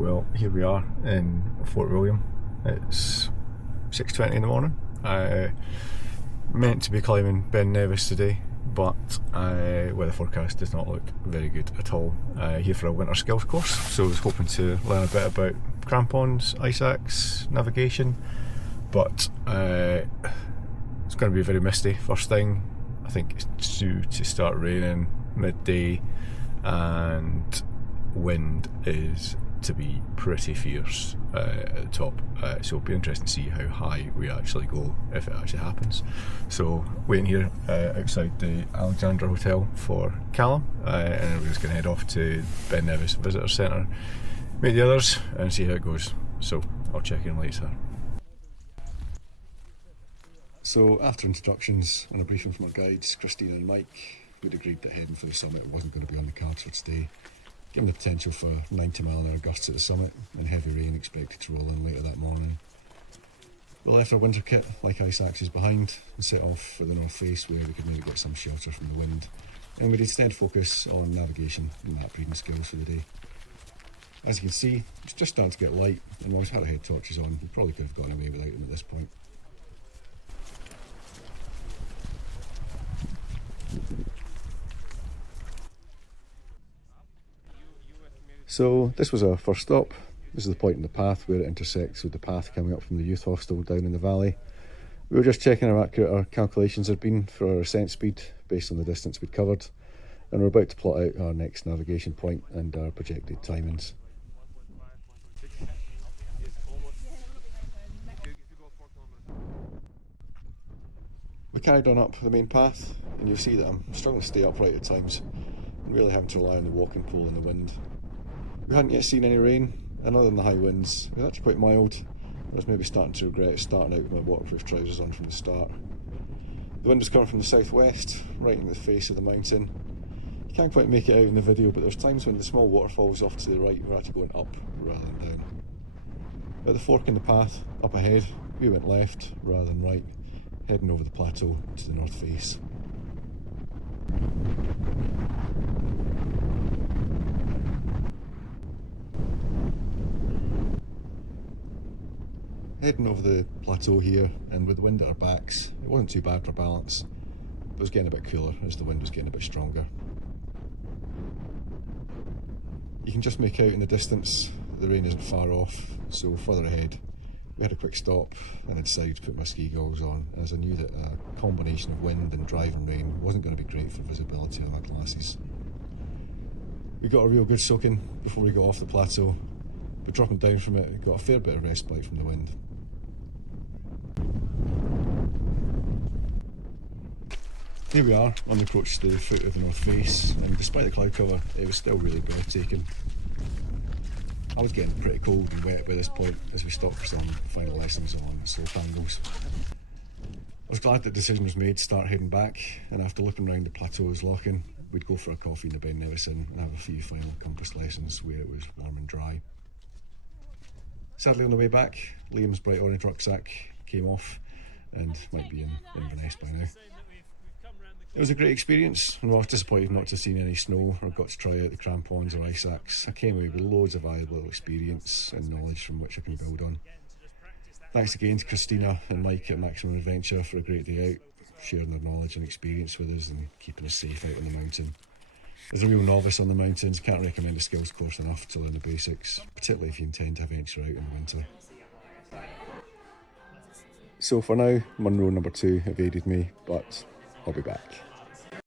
Well, here we are in Fort William. It's 6:20 in the morning. I meant to be climbing Ben Nevis today, but weather forecast does not look very good at all. Here for a winter skills course, so I was hoping to learn a bit about crampons, ice axe, navigation, but it's going to be very misty first thing. I think it's due to start raining midday, and wind is to be pretty fierce at the top, so it'll be interesting to see how high we actually go if it actually happens. So waiting here outside the Alexandra Hotel for Callum, and we're just going to head off to Ben Nevis Visitor Centre, meet the others and see how it goes. So I'll check in later. So after instructions and a briefing from our guides, Christina and Mike, we'd agreed that heading for the summit wasn't going to be on the cards for today, given the potential for 90-mile-an-hour gusts at the summit and heavy rain expected to roll in later that morning. We left our winter kit, like ice axes, behind and set off for the north face where we could maybe get some shelter from the wind, and we'd instead focus on navigation and map reading skills for the day. As you can see, it's just starting to get light, and whilst we had our head torches on, we probably could have gotten away without them at this point. So this was our first stop. This is the point in the path where it intersects with the path coming up from the youth hostel down in the valley. We were just checking how accurate our calculations had been for our ascent speed based on the distance we'd covered, and we're about to plot out our next navigation point and our projected timings. We carried on up the main path, and you'll see that I'm struggling to stay upright at times and really having to rely on the walking pole and the wind. We hadn't yet seen any rain, and other than the high winds, it was actually quite mild. I was maybe starting to regret starting out with my waterproof trousers on from the start. The wind was coming from the southwest, right in the face of the mountain. You can't quite make it out in the video, but there's times when the small waterfalls off to the right were actually going up rather than down. At the fork in the path, up ahead, we went left rather than right, heading over the plateau to the north face. Heading over the plateau here, and with the wind at our backs, it wasn't too bad for balance, but it was getting a bit cooler as the wind was getting a bit stronger. You can just make out in the distance the rain isn't far off, so further ahead we had a quick stop and I decided to put my ski goggles on, as I knew that a combination of wind and driving rain wasn't going to be great for visibility on my glasses. We got a real good soaking before we got off the plateau, but dropping down from it, we got a fair bit of respite from the wind. Here we are on the approach to the foot of the north face, and despite the cloud cover, it was still really breathtaking. I was getting pretty cold and wet by this point as we stopped for some final lessons on slope angles. I was glad that the decision was made to start heading back, and after looking around the plateau's locking, we'd go for a coffee in the Ben Nevis Inn and have a few final compass lessons where it was warm and dry. Sadly, on the way back, Liam's bright orange rucksack came off and might be in Inverness by now. It was a great experience, and while I was disappointed not to have seen any snow or got to try out the crampons or ice axe, I came away with loads of valuable experience and knowledge from which I can build on. Thanks again to Christina and Mike at Maximum Adventure for a great day out, sharing their knowledge and experience with us and keeping us safe out on the mountain. As a real novice on the mountains, can't recommend a skills course enough to learn the basics, particularly if you intend to venture out in the winter. So for now, Munro number 2 evaded me, but I'll be back.